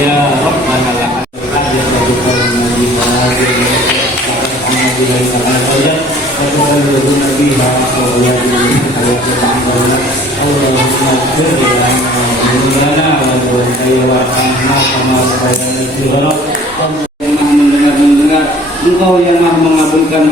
Ya Rabbana lakal hamd ya Engkau yang maha mengabulkan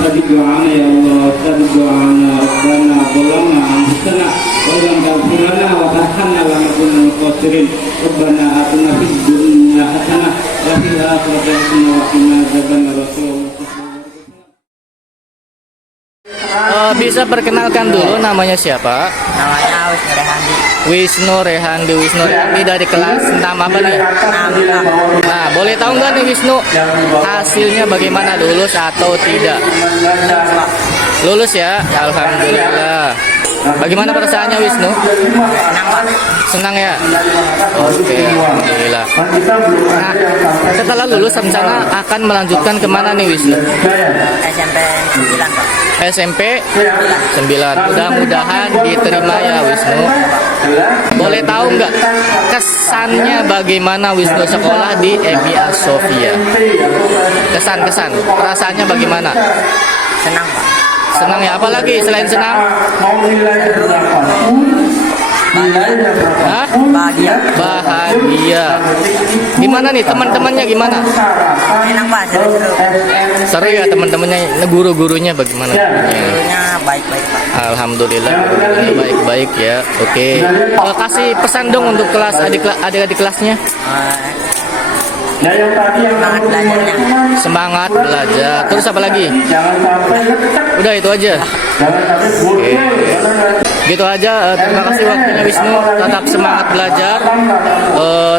tadi doanya ya Allah, tadi doanya Rabbana bolana anfusana wa lam taghfir lana wa tarhamna lanakunanna minal khasirin. Rabbana atina fid dunya hasanah wa fil akhirati hasanah wa qina adzabannar. Bisa perkenalkan dulu namanya siapa? Namanya Wisnu Rehandi dari kelas 6 apa nih? 6. Nah, boleh tahu nggak nih Wisnu hasilnya bagaimana, lulus atau tidak? Lulus ya, alhamdulillah. Bagaimana perasaannya Wisnu? Senang Pak. Senang ya? Oke, alhamdulillah. Nah, setelah lulus rencana akan melanjutkan kemana nih Wisnu? SMP 9 Pak. SMP 9. Mudah-mudahan diterima ya Wisnu. Boleh tahu nggak kesannya bagaimana Wisnu sekolah di EMIA Sofia? Kesan, perasaannya bagaimana? Senang Pak. Senang ya, apalagi selain senang? Hah? Bahagia. Gimana nih teman-temannya gimana? Enak Pak, seru-seru. Seru ya teman-temannya, guru-gurunya bagaimana? Gurunya baik-baik Pak. Alhamdulillah, gurunya baik-baik ya. Oke. Kasih pesan dong untuk kelas adik-adik kelasnya. Semangat belajarnya. Semangat belajar. Terus apa lagi? Udah itu aja. Oke. Gitu aja. Terima kasih waktunya Wisnu. Tetap semangat belajar.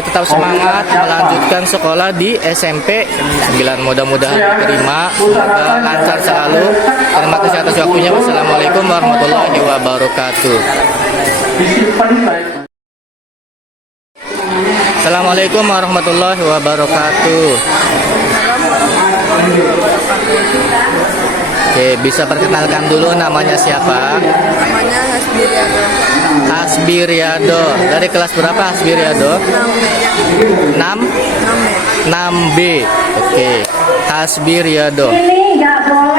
Tetap semangat melanjutkan sekolah di SMP 9. Mudah-mudahan diterima. Semoga lancar selalu. Terima kasih atas waktunya. Wassalamualaikum warahmatullahi wabarakatuh. Assalamualaikum warahmatullahi wabarakatuh. Oke, bisa perkenalkan dulu namanya siapa? Namanya Hasbi Riyado. Dari kelas berapa Hasbi Riyado? 6B. Oke, Hasbi Riyado.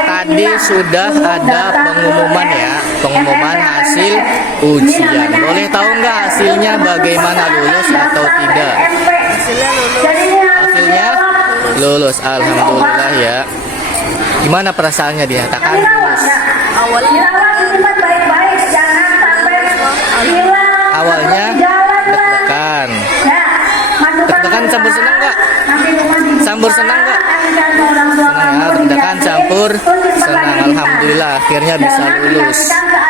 Tadi sudah ada pengumuman hasil ujian. Boleh tahu nggak hasilnya bagaimana, lulus atau tidak? Hasilnya lulus, alhamdulillah ya. Gimana perasaannya dinyatakan lulus? Awalnya deg-degan. Deg-degan campur senang nggak? Campur senang nggak? Senang ya, deg-degan campur senang. Alhamdulillah akhirnya bisa lulus.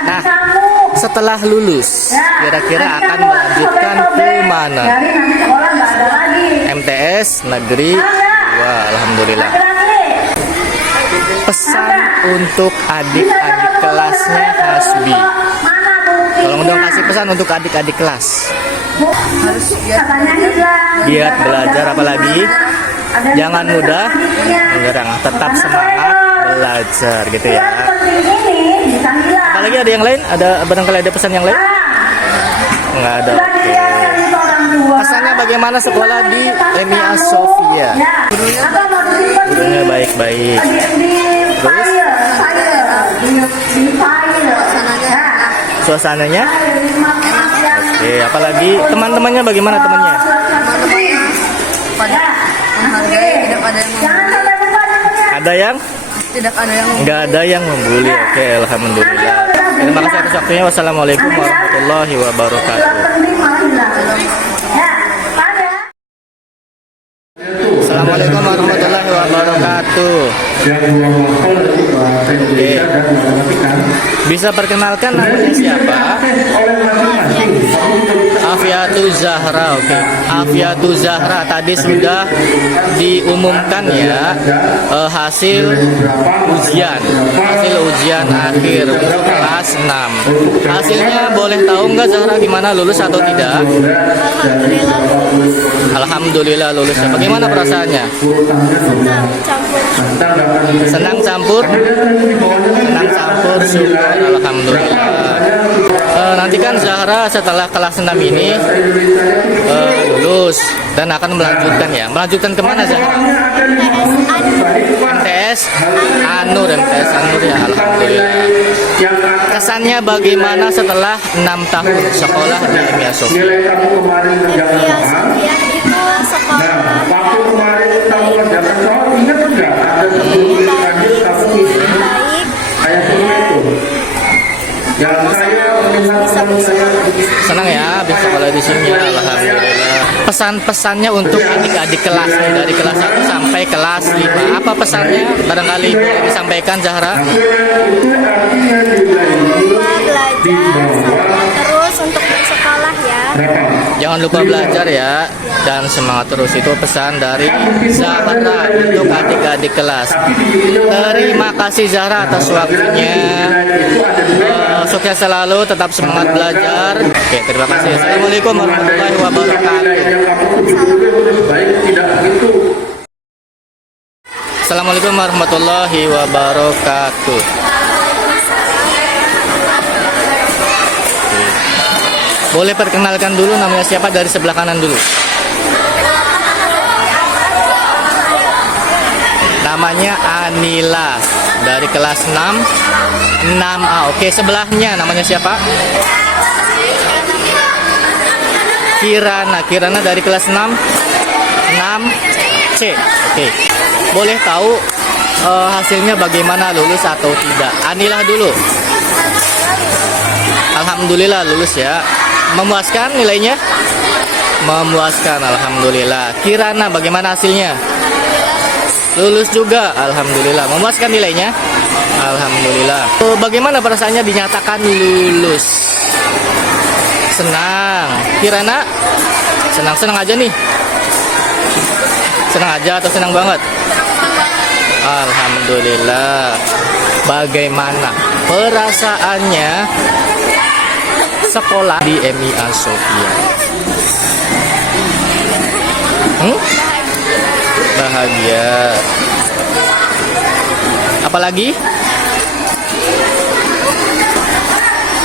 Nah, setelah lulus kira-kira akan melanjutkan ke mana? MTS Negeri 2. Alhamdulillah. Pesan untuk adik-adik kelasnya Hasbi. Tolong dong kasih pesan untuk adik-adik kelas. harus Giat belajar, apalagi jangan mudah menyerah, tetap semangat belajar gitu ya. Apalagi ada yang lain? Ada barangkali ada pesan yang lain? Enggak ada. Oke. Pesannya bagaimana sekolah di EMIA Sofia? Gurunya baik-baik. Terus suasananya? Oke, apalagi teman-temannya bagaimana temannya? pada menghargai, tidak ada yang Ada yang? tidak ada yang Enggak ada yang membuli. Oke, alhamdulillah. Terima kasih atas waktunya. Wassalamualaikum warahmatullahi wabarakatuh. Assalamualaikum warahmatullahi wabarakatuh. Oke. Bisa perkenalkan namanya siapa? Afiatu Zahra. Oke. Afiatu Zahra, tadi sudah diumumkan ya hasil ujian akhir kelas 6. Hasilnya boleh tahu nggak Zahra gimana, lulus atau tidak? Alhamdulillah lulus. Bagaimana perasaannya? Senang campur syukur, alhamdulillah. Nantikan Zahra setelah kelas 6 ini lulus dan akan melanjutkan ya. Melanjutkan kemana Zahra? MTS Anur ya, alhamdulillah. Kesannya bagaimana setelah 6 tahun sekolah di Emia Sofia? Emia Sofia itu sekolah Senang ya bisa sekolah di sini ya, alhamdulillah. Pesan-pesannya untuk adik-adik kelas nih, dari kelas 1 sampai kelas 5. Apa pesannya? Barangkali boleh disampaikan Zahra. belajar semangat terus untuk bersekolah ya. Jangan lupa belajar ya dan semangat terus, itu pesan dari Zahra untuk adik-adik kelas. Terima kasih Zahra atas waktunya. Sukses selalu, tetap semangat belajar. Oke, terima kasih. Assalamualaikum warahmatullahi wabarakatuh. Assalamualaikum warahmatullahi wabarakatuh. Boleh perkenalkan dulu namanya siapa, dari sebelah kanan dulu. Namanya Anila dari kelas 6A. Oke, sebelahnya namanya siapa? Kirana dari kelas 6C. Oke. Boleh tahu hasilnya bagaimana, lulus atau tidak? Anila dulu. Alhamdulillah lulus ya. Memuaskan nilainya? Memuaskan, alhamdulillah. Kirana bagaimana hasilnya? Lulus juga, alhamdulillah. Memuaskan nilainya? Alhamdulillah. Bagaimana perasaannya dinyatakan lulus? Senang. Kirana? Senang aja nih. Senang aja atau senang banget? Alhamdulillah. Bagaimana perasaannya sekolah di Emia Sofia? Bahagia. Apalagi?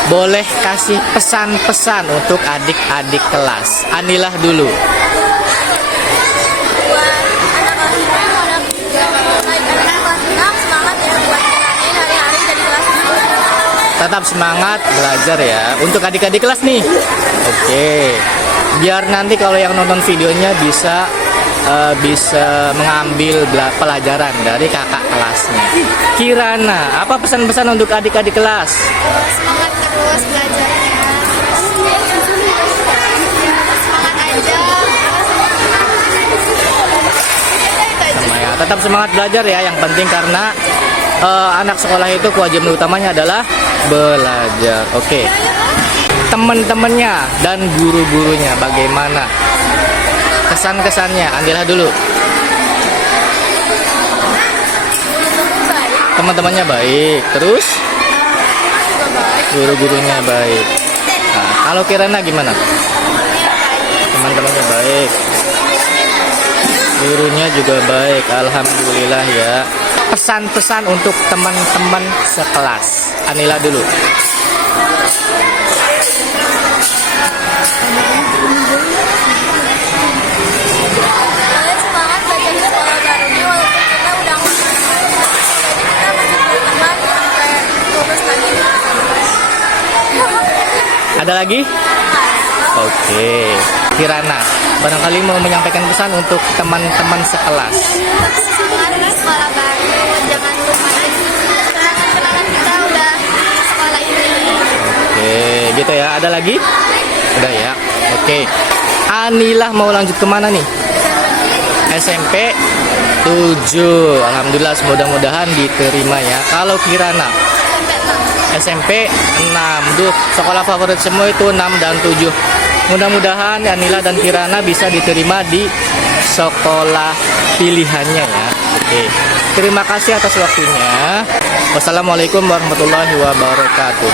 Boleh kasih pesan-pesan untuk adik-adik kelas. Anilah dulu. Tetap semangat belajar ya untuk adik-adik kelas nih. Oke. Biar nanti kalau yang nonton videonya bisa mengambil pelajaran dari kakak kelasnya. Kirana, apa pesan-pesan untuk adik-adik kelas? Semangat terus belajarnya. Semangat aja. Sama ya, tetap semangat belajar ya, yang penting karena anak sekolah itu kewajiban utamanya adalah belajar. Oke. Teman-temannya dan guru-gurunya bagaimana? Kesan-kesannya, Andilah dulu. Teman-temannya baik, terus guru-gurunya baik. Nah, kalau Kirana gimana? Teman-temannya baik, gurunya juga baik, alhamdulillah ya. Pesan-pesan untuk teman-teman sekelas, Anila dulu. Ada lagi? Oke. Kirana, barangkali mau menyampaikan pesan untuk teman-teman sekelas. Semangat sekolah baru, jangan lupa kenangan-kenangan kita udah sekolah ini. Oke, gitu ya. Ada lagi? Udah ya. Oke. Anilah mau lanjut kemana nih? SMP 7. Alhamdulillah, mudah-mudahan diterima ya. Kalau Kirana? SMP 6. Duh, sekolah favorit semua itu 6 dan 7. Mudah-mudahan Anila dan Kirana bisa diterima di sekolah pilihannya ya. Oke. Terima kasih atas waktunya. Wassalamualaikum warahmatullahi wabarakatuh.